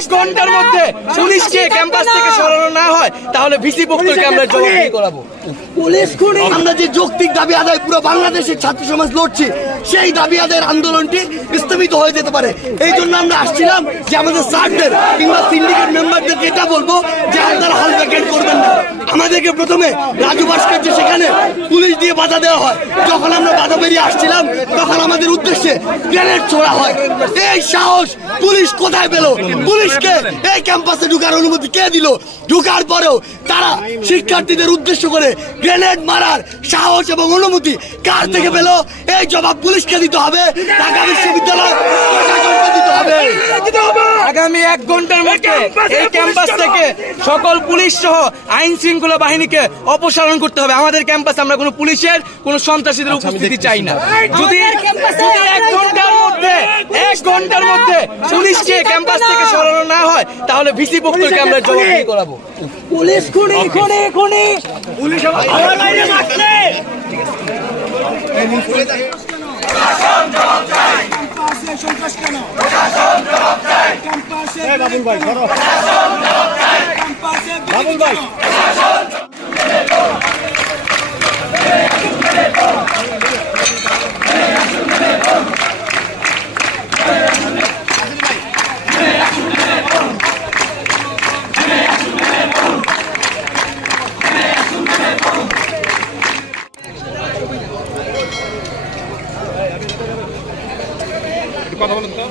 1 ঘন্টার মধ্যে পুলিশকে ক্যাম্পাস থেকে সরানো না হয় তাহলে ভিসি পক্ষকে আমরা জবাবদিহি করাবো। আমরা যে যৌক্তিক দাবি আদায় পুরো বাংলাদেশের ছাত্র সমাজ লড়ছি, সেই দাবি আদায়ের আন্দোলনটি স্থগিত হয়ে যেতে পারে। এই জন্য আমরা আসছিলাম যে আমাদের স্যারদের কিংবা সিন্ডিকেট মেম্বারদেরকে এটা বলবো যে আপনারা হল ভ্যাকেট করবেন না। আমাদেরকে প্রথমে রাজু ভাস্কর্য সেখানে পুলিশ দিয়ে বাধা দেওয়া হয়। যখন আমরা বাধা বেরিয়ে আসছিলাম তখন আমাদের উদ্দেশ্যে গ্রেনেড ছোড়া হয়। এই সাহস পুলিশ কোথায় পেল? পুলিশকে এই ক্যাম্পাসে ঢুকার অনুমতি কে দিল? ঢুকার পরেও তারা শিক্ষার্থীদের উদ্দেশ্য করে গ্রেনেড মারার সাহস এবং অনুমতি কার থেকে পেল? এই জবাব পুলিশকে দিতে হবে, ঢাকা বিশ্ববিদ্যালয় প্রশাসনকে দিতে হবে। আগামী 1 ঘন্টার মধ্যে এই ক্যাম্পাস থেকে সকল পুলিশ সহ আইন শৃঙ্খলা বাহিনীকে অপসারণ করতে হবে। আমাদের ক্যাম্পাসে আমরা কোনো পুলিশের কোনো সন্ত্রাসীদের উপস্থিতি চাই না। যদি 1 ঘন্টার মধ্যে পুলিশকে ক্যাম্পাস থেকে সরানো না হয় তাহলে ভিসি পক্ষকে আমরা জবাবদিহি করাবো। পুলিশ খুনি পুলিশ বাবুল ভাই কথা বলুন তো।